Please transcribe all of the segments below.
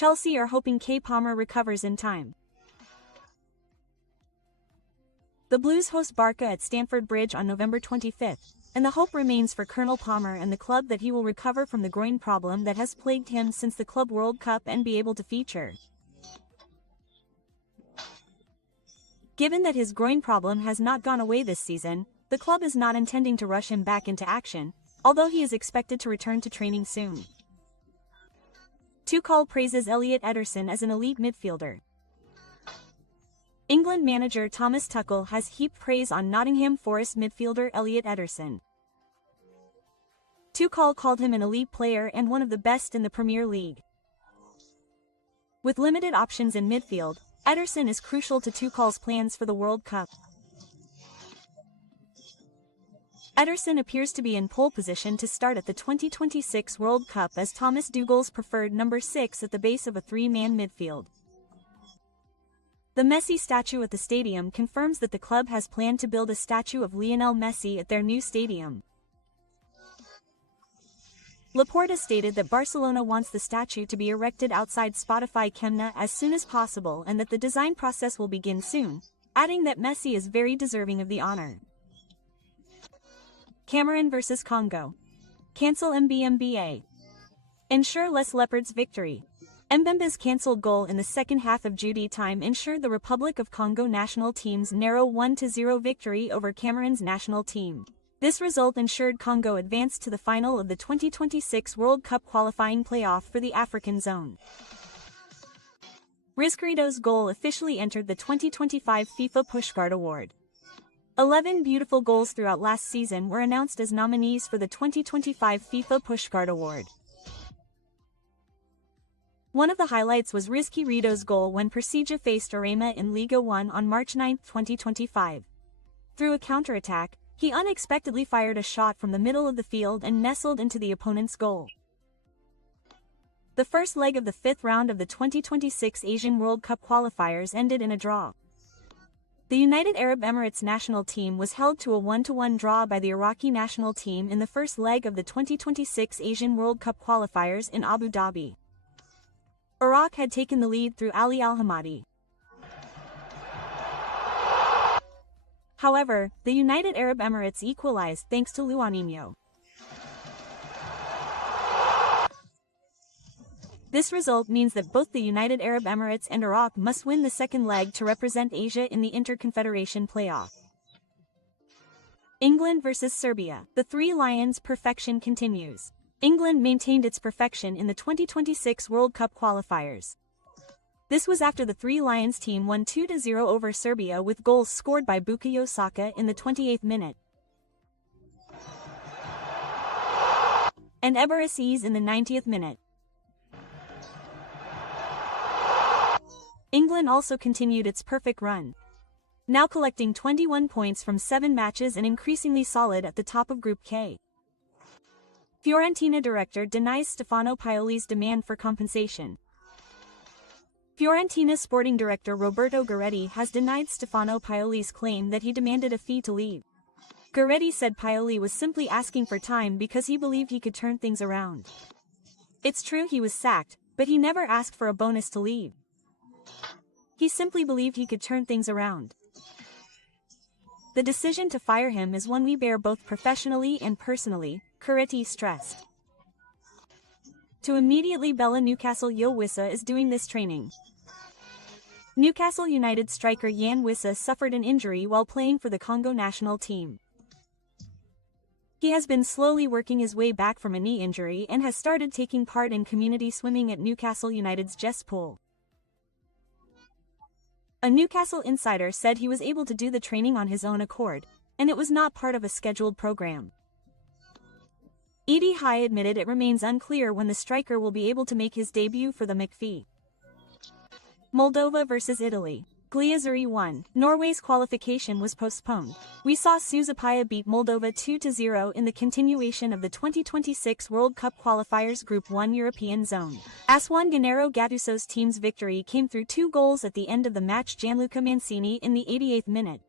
Chelsea are hoping Kay Palmer recovers in time. The Blues host Barca at Stamford Bridge on November 25, and the hope remains for Colonel Palmer and the club that he will recover from the groin problem that has plagued him since the Club World Cup and be able to feature. Given that his groin problem has not gone away this season, the club is not intending to rush him back into action, although he is expected to return to training soon. Tuchel praises Elliot Ederson as an elite midfielder. England manager Thomas Tuchel has heaped praise on Nottingham Forest midfielder Elliot Ederson. Tuchel called him an elite player and one of the best in the Premier League. With limited options in midfield, Ederson is crucial to Tuchel's plans for the World Cup. Ederson appears to be in pole position to start at the 2026 World Cup as Thomas Tuchel's preferred number 6 at the base of a three-man midfield. The Messi statue at the stadium confirms that the club has planned to build a statue of Lionel Messi at their new stadium. Laporta stated that Barcelona wants the statue to be erected outside Spotify Kemna as soon as possible and that the design process will begin soon, adding that Messi is very deserving of the honor. Cameroon vs Congo. Cancel MBMBA. Ensure Les Leopards' victory. Mbembe's cancelled goal in the second half of duty time ensured the Republic of Congo national team's narrow 1-0 victory over Cameroon's national team. This result ensured Congo advanced to the final of the 2026 World Cup qualifying playoff for the African zone. Rizquierdo's goal officially entered the 2025 FIFA Pushcart Award. 11 beautiful goals throughout last season were announced as nominees for the 2025 FIFA Pushcart Award. One of the highlights was Rizquierdo's goal when Persija faced Arema in Liga 1 on March 9, 2025. Through a counterattack, he unexpectedly fired a shot from the middle of the field and nestled into the opponent's goal. The first leg of the fifth round of the 2026 Asian World Cup qualifiers ended in a draw. The United Arab Emirates national team was held to a 1-1 draw by the Iraqi national team in the first leg of the 2026 Asian World Cup qualifiers in Abu Dhabi. Iraq had taken the lead through Ali Al-Hamadi. However, the United Arab Emirates equalized thanks to Luanino. This result means that both the United Arab Emirates and Iraq must win the second leg to represent Asia in the Interconfederation playoff. England vs Serbia. The Three Lions' perfection continues. England maintained its perfection in the 2026 World Cup qualifiers. This was after the Three Lions team won 2-0 over Serbia with goals scored by Bukayo Saka in the 28th minute and Eber Aziz in the 90th minute. England also continued its perfect run, now collecting 21 points from 7 matches and increasingly solid at the top of Group K. Fiorentina director denies Stefano Pioli's demand for compensation. Fiorentina sporting director Roberto Guidetti has denied Stefano Pioli's claim that he demanded a fee to leave. Guidetti said Pioli was simply asking for time because he believed he could turn things around. It's true he was sacked, but he never asked for a bonus to leave. He simply believed he could turn things around. The decision to fire him is one we bear both professionally and personally, Guidetti stressed. To immediately bella Newcastle, Yo Wissa is doing this training. Newcastle United striker Yan Wissa suffered an injury while playing for the Congo national team. He has been slowly working his way back from a knee injury and has started taking part in community swimming at Newcastle United's Jess Pool. A Newcastle insider said he was able to do the training on his own accord, and it was not part of a scheduled program. Eddie Howe admitted it remains unclear when the striker will be able to make his debut for the McPhee. Moldova vs Italy. Gliazuri won. Norway's qualification was postponed. We saw Suzapaya beat Moldova 2-0 in the continuation of the 2026 World Cup qualifiers Group 1 European zone. Aswan Gennaro Gattuso's team's victory came through 2 goals at the end of the match. Gianluca Mancini in the 88th minute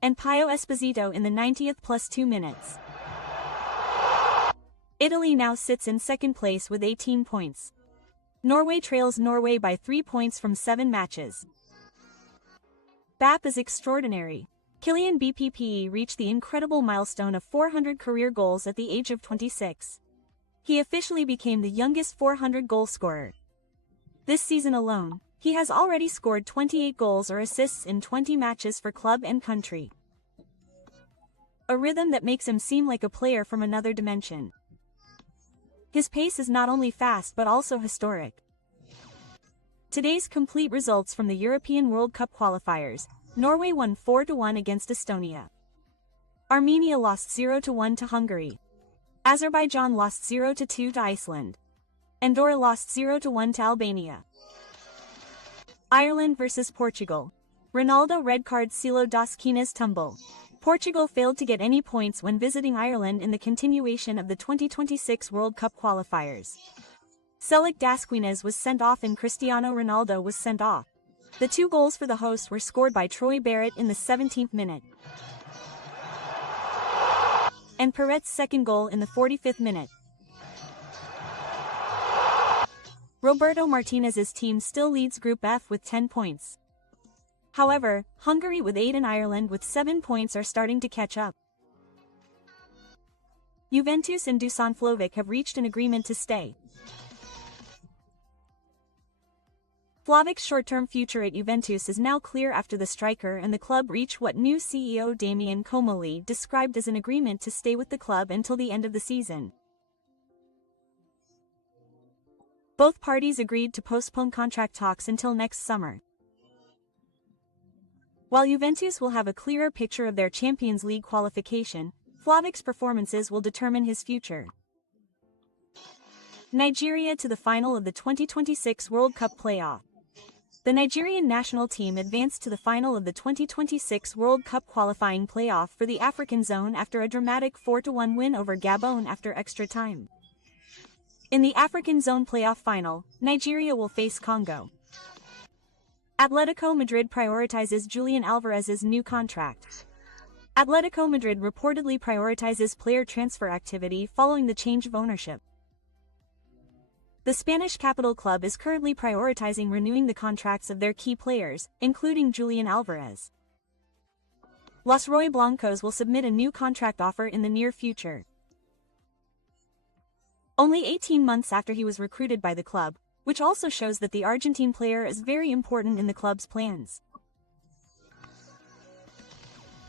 and Pio Esposito in the 90th +2 minutes. Italy now sits in second place with 18 points. Norway trails Norway by 3 points from 7 matches. BAP is extraordinary. Kylian Mbappé reached the incredible milestone of 400 career goals at the age of 26. He officially became the youngest 400 goal scorer. This season alone, he has already scored 28 goals or assists in 20 matches for club and country. A rhythm that makes him seem like a player from another dimension. His pace is not only fast but also historic. Today's complete results from the European World Cup qualifiers: Norway won 4-1 against Estonia. Armenia lost 0-1 to Hungary. Azerbaijan lost 0-2 to Iceland. Andorra lost 0-1 to Albania. Ireland vs Portugal. Ronaldo red card Silo das Quinas tumble. Portugal failed to get any points when visiting Ireland in the continuation of the 2026 World Cup qualifiers. Selic das Quinas was sent off and Cristiano Ronaldo was sent off. The 2 goals for the hosts were scored by Troy Barrett in the 17th minute, and Perret's second goal in the 45th minute. Roberto Martinez's team still leads Group F with 10 points. However, Hungary with 8 and Ireland with 7 points are starting to catch up. Juventus and Dusan Vlahovic have reached an agreement to stay. Vlahovic's short-term future at Juventus is now clear after the striker and the club reached what new CEO Damian Comoli described as an agreement to stay with the club until the end of the season. Both parties agreed to postpone contract talks until next summer. While Juventus will have a clearer picture of their Champions League qualification, Vlahovic's performances will determine his future. Nigeria to the final of the 2026 World Cup playoff. The Nigerian national team advanced to the final of the 2026 World Cup qualifying playoff for the African zone after a dramatic 4-1 win over Gabon after extra time. In the African zone playoff final, Nigeria will face Congo. Atletico Madrid prioritizes Julian Alvarez's new contract. Atletico Madrid reportedly prioritizes player transfer activity following the change of ownership. The Spanish capital club is currently prioritizing renewing the contracts of their key players, including Julian Alvarez. Los Rojiblancos will submit a new contract offer in the near future. Only 18 months after he was recruited by the club, which also shows that the Argentine player is very important in the club's plans.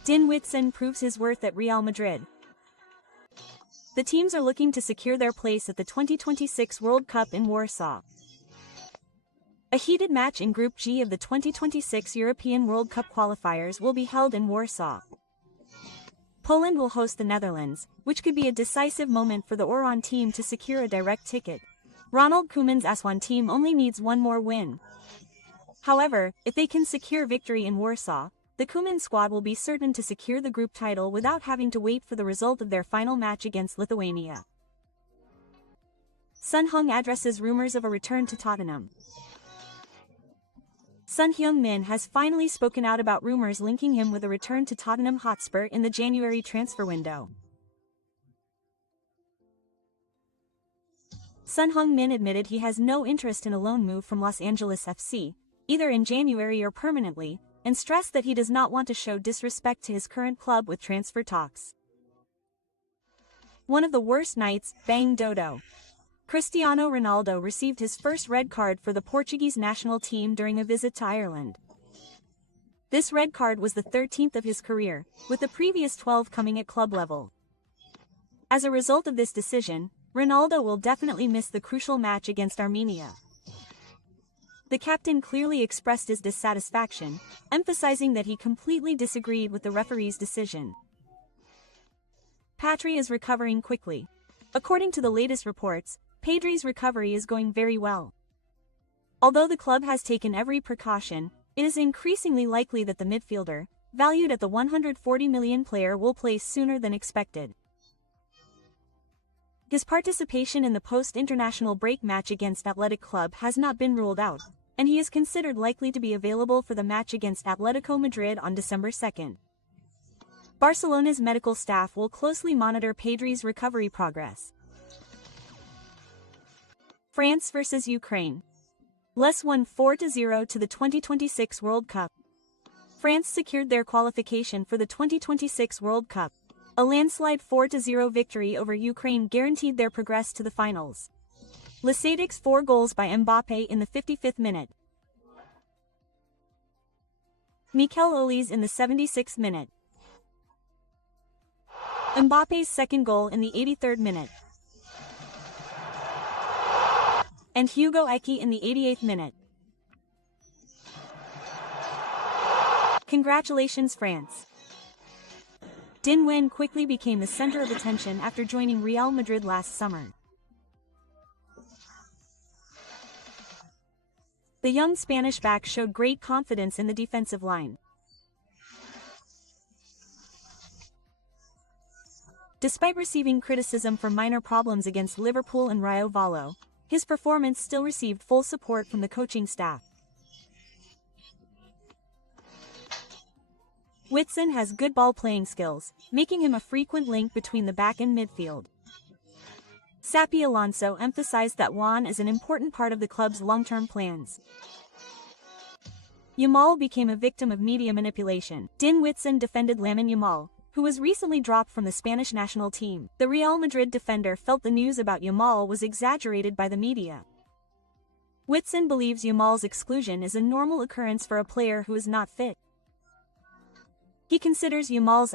Dean Huijsen proves his worth at Real Madrid. The teams are looking to secure their place at the 2026 World Cup in Warsaw. A heated match in Group G of the 2026 European World Cup qualifiers will be held in Warsaw. Poland will host the Netherlands, which could be a decisive moment for the Oran team to secure a direct ticket. Ronald Koeman's Aswan team only needs one more win. However, if they can secure victory in Warsaw, the Koeman squad will be certain to secure the group title without having to wait for the result of their final match against Lithuania. Son Heung addresses rumors of a return to Tottenham. Son Heung-min has finally spoken out about rumors linking him with a return to Tottenham Hotspur in the January transfer window. Son Heung-min admitted he has no interest in a loan move from Los Angeles FC, either in January or permanently, and stressed that he does not want to show disrespect to his current club with transfer talks. One of the worst nights, bang dodo. Cristiano Ronaldo received his first red card for the Portuguese national team during a visit to Ireland. This red card was the 13th of his career, with the previous 12 coming at club level. As a result of this decision, Ronaldo will definitely miss the crucial match against Armenia. The captain clearly expressed his dissatisfaction, emphasizing that he completely disagreed with the referee's decision. Patri is recovering quickly. According to the latest reports, Pedri's recovery is going very well. Although the club has taken every precaution, it is increasingly likely that the midfielder, valued at the 140 million player, will play sooner than expected. His participation in the post-international break match against Athletic Club has not been ruled out, and he is considered likely to be available for the match against Atletico Madrid on December 2nd. Barcelona's medical staff will closely monitor Pedri's recovery progress. France vs Ukraine. Les won 4-0 to the 2026 World Cup. France secured their qualification for the 2026 World Cup. A landslide 4-0 victory over Ukraine guaranteed their progress to the finals. Lesadic's 4 goals by Mbappé in the 55th minute. Mikel Olise in the 76th minute. Mbappé's second goal in the 83rd minute. And Hugo Eki in the 88th minute. Congratulations, France. Din Nguyen quickly became the center of attention after joining Real Madrid last summer. The young Spanish back showed great confidence in the defensive line. Despite receiving criticism for minor problems against Liverpool and Rayo Vallecano, his performance still received full support from the coaching staff. Whitson has good ball-playing skills, making him a frequent link between the back and midfield. Xabi Alonso emphasized that Juan is an important part of the club's long-term plans. Yamal became a victim of media manipulation. Din Whitson defended Lamine Yamal, who was recently dropped from the Spanish national team. The Real Madrid defender felt the news about Yamal was exaggerated by the media. Whitson believes Yamal's exclusion is a normal occurrence for a player who is not fit. He considers Yamal's